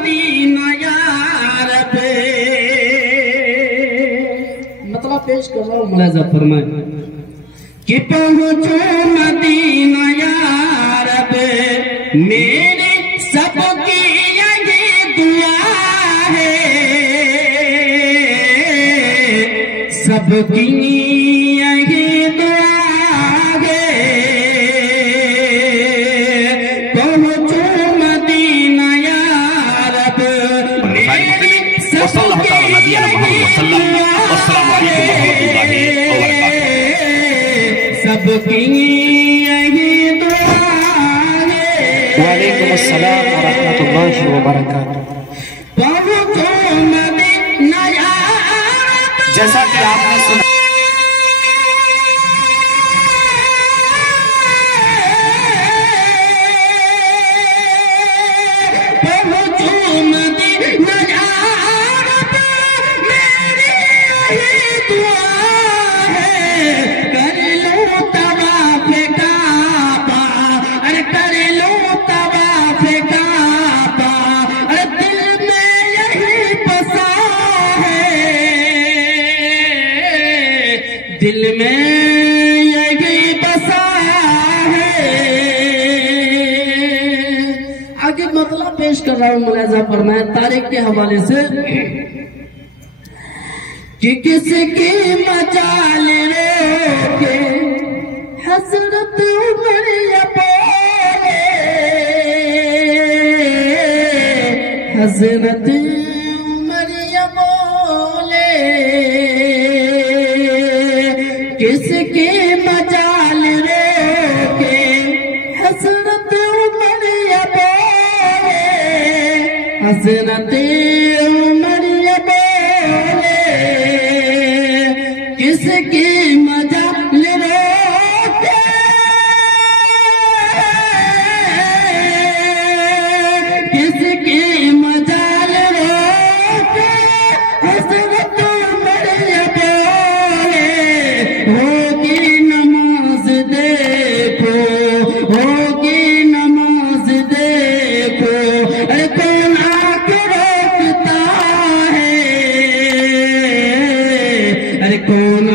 Medina यार पे। मतलब पेश कर रहा हूँ, मुलाजा फरमाए कि पहुँचो मदीना यार पे, मेरे सबकी यही दुआ है, सबकी यही दुआ है। पहुँचो मदीना यार पे, मेरे सबकी सबकी यही दुआ है। वालेकुम अस्सलाम व रहमतुल्लाहि व बरकातुहू। पहुँचो मदीना यार पे, जैसा कि आपने सुना पहुँचो मदीना यार पे, मेरी यही दुआ है। कर लो तवाफ़े काबा, अरे कर लो तवाफ़े काबा, अरे दिल में यही बसा है, दिल में यही बसा है। आगे मतलब पेश कर रहा हूँ, मुलाजा फरमाए तारीख के हवाले से कि किसकी मजाल रोके हजरत उमर या बोले, हजरत उमर या बोले। किसकी मजाल रोके हजरत उमर या बोले, हजरत उमर या बोले। किसकी मजाल रोके, किसकी मजाल रोके हजरत उमर या बोले। होगी नमाज देखो, होगी नमाज देखो, अरे कौन आके रोकता है, अरे कौन